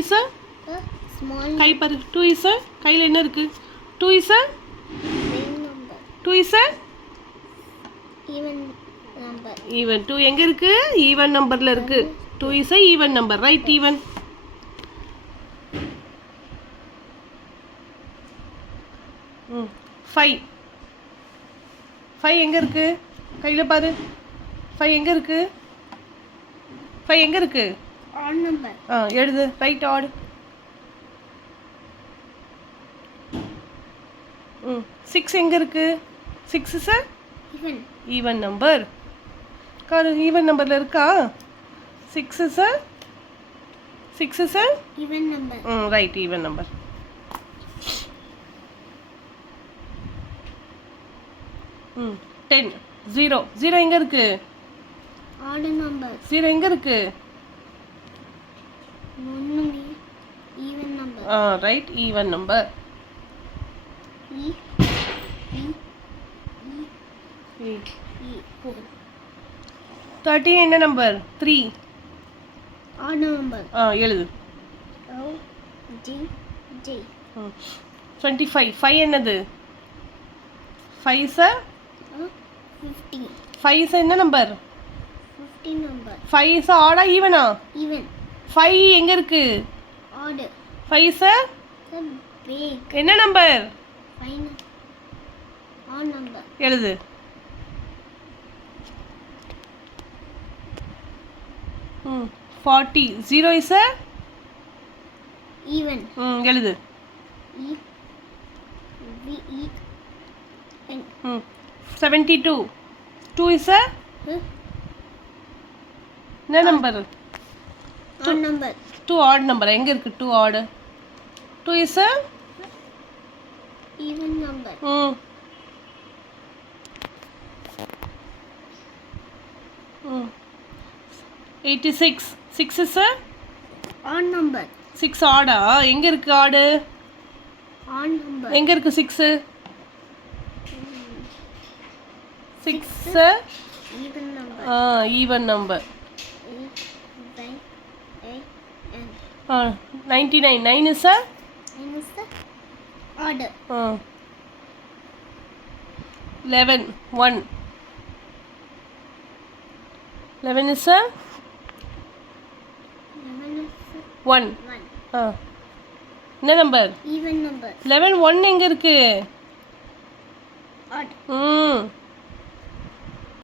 is a small கை பாரு 2 is a கையில் என்ன இருக்கு 2 is a big number. 2 is a Even number. even 2 எங்க இருக்கு even நம்பர்ல இருக்கு 2 is a even number right even 5 5 எங்க இருக்கு கையில பாரு 5 எங்க இருக்கு 5 எங்க இருக்கு Odd number. எழுது ரைட் ஆட் 6 எங்க இருக்கு 6 is a Even. even number car even நம்பர்ல இருக்கா 6 is a Even number. right even number 10 0 எங்க இருக்கு Odd number. 0 எங்க இருக்கு ஒண்ணுமே even number. right even number E. E. E. E. 13 என்ன நம்பர் 3 Odd number. எழுது O. G. J. 25 5 என்னது 5 is a 50. 5 is என்ன நம்பர் 50 number. 5 is a ஆடா ஈவனா Even. 5 எங்க இருக்கு Odd. 5 is a The big. என்ன நம்பர் Fine. Odd number. எழுது ம் 40 0 is a Even. எழுது E. V. E. N. 72 2 is a Huh? என்ன number Odd number. 2 add number எங்க இருக்கு 2 add 2 is a Even number. 86 6 is a Odd number. 6 ஆடா எங்க இருக்கு ஆடு Odd number. எங்க இருக்கு 6 6 Even number. Even number E. Y. A. N. 99 9 is a N is the odd. 11 1 11 is a 11 is the 1 1. என்ன number Even number. 11 1 எங்க இருக்கு Odd.